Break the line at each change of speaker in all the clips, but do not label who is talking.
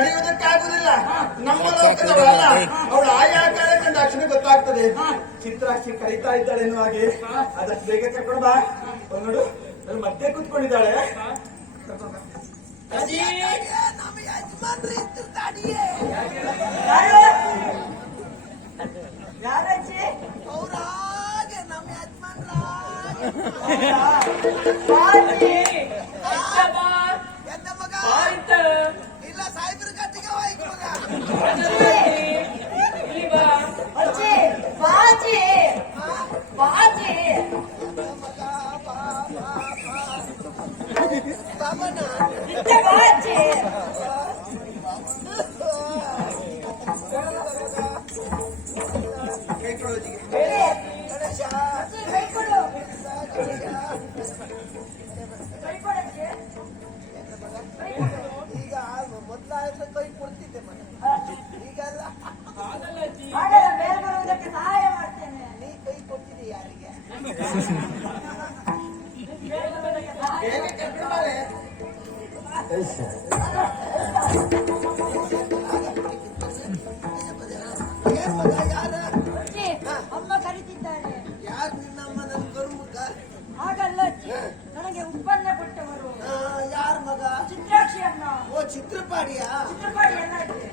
ನಡೆಯುವುದಕ್ಕಾಗುವುದಿಲ್ಲ ನಮ್ಮ ಲೋಕದವರಲ್ಲ. ಅವಳು ಆಯಾ ಕಾಲಕ್ಕೆ ಅಕ್ಷರ ಗೊತ್ತಾಗ್ತದೆ. ಚಿತ್ರಾಕ್ಷಿ ಕರೀತಾ ಇದ್ದಾಳೆ ಎನ್ನುವ ಹಾಗೆ. ಅದಕ್ಕೆ ಬೇಗ ಕರ್ಕೊಂಡು ಬಾ. ಒಂದು ನೋಡು. ಅಲ್ಲಿ ಮತ್ತೆ ಕೂತ್ಕೊಂಡಿದ್ದಾಳೆ.
ಯಾರಜ್ಜಿ
ಅವ್ರಾಗೆ ನಮ್ಮ ಯಜಮಾನ್ರಾಗೆ ಈಗ ಮೊದ್ಲಾದ್ರೆ ಕೈ ಕೊಡ್ತಿದ್ದೆ ಮಗ
ಬೇರೆ ಬರುವುದಕ್ಕೆ ಸಹಾಯ ಮಾಡ್ತೇನೆ.
ನೀ ಕೈ ಕೊಡ್ತಿದ್ದಿ ಯಾರಿಗೆ?
ಅಮ್ಮ ಕರೀತಿದ್ದಾರೆ.
ಯಾರು ನಿನ್ನಮ್ಮ? ನನ್ನ ಕರುಮಗ
ಹಾಗಲ್ಲ ಅಜ್ಜಿ ನನಗೆ ಉತ್ಪನ್ನ ಕೊಟ್ಟವರು.
ಯಾರ ಮಗ?
ಚಿತ್ರಾಕ್ಷಿ ಅಮ್ಮ
ಓ ಚಿತ್ರಪಾಡಿಯಾ?
ಚಿತ್ರಪಾಡಿ ಅಲ್ಲ ಅಜ್ಜಿ.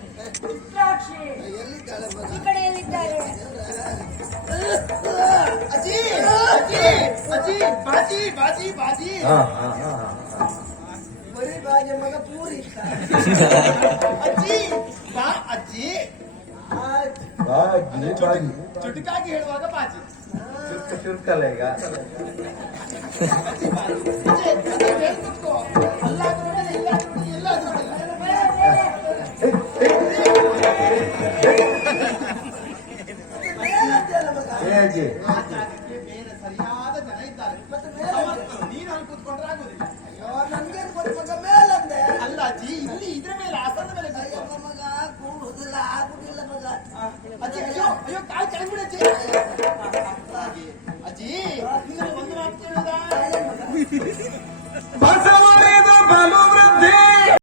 ಚಿತ್ರಾಕ್ಷಿ
ಎಲ್ಲಿದ್ದಾಳೆ ಮಗ
ಈ ಕಡೆಯಲ್ಲಿದ್ದಾರೆ
ಅಜ್ಜಿ ಅಜ್ಜಿ ಅಜ್ಜಿ ಬಾಜಿ ಬಾಜಿ ಬಾಜಿ
ಬರೀ ಬಾಜೆ ಮಗ ಪೂರಿ
ಅಜ್ಜಿ ಬಾ ಅಜ್ಜಿ ಚುಟುಕಾಗಿ ಹೇಳುವಾಗ ಬಾಜಿ
ಚುರುಕಲ್ಲ ಈಗ
ಸರಿಯಾದ ಜನ ಇದ್ದಾರೆ ಸಮರ್ಥರು. ನೀನು ಅಲ್ಲಿ ಕೂತ್ಕೊಂಡ್ರೆ ಆಗುದಿಲ್ಲ
ಅಯ್ಯೋ ನನ್ಗೆ ಕೊಟ್ಕೊಂಡ
ಅಲ್ಲ ಅಜ್ಜಿ ಇಲ್ಲಿ ಇದ್ರ ಮೇಲೆ ಮೇಲೆ ಅಯ್ಯೋ
ಕೂತ್ಕೊ. ಮಗ ಕೂಡುದಿಲ್ಲ ಆಗುದಿಲ್ಲ ಮಗ
ಅಜ್ಜಿ ಅಯ್ಯೋ ಅಯ್ಯೋ ಕಾಲ್ ಕೆಳಗಿಡ ಅಜ್ಜಿ ಹಾಗೆ. ಒಂದು ಮಾತು ಕೇಳುದಾ ಬಲು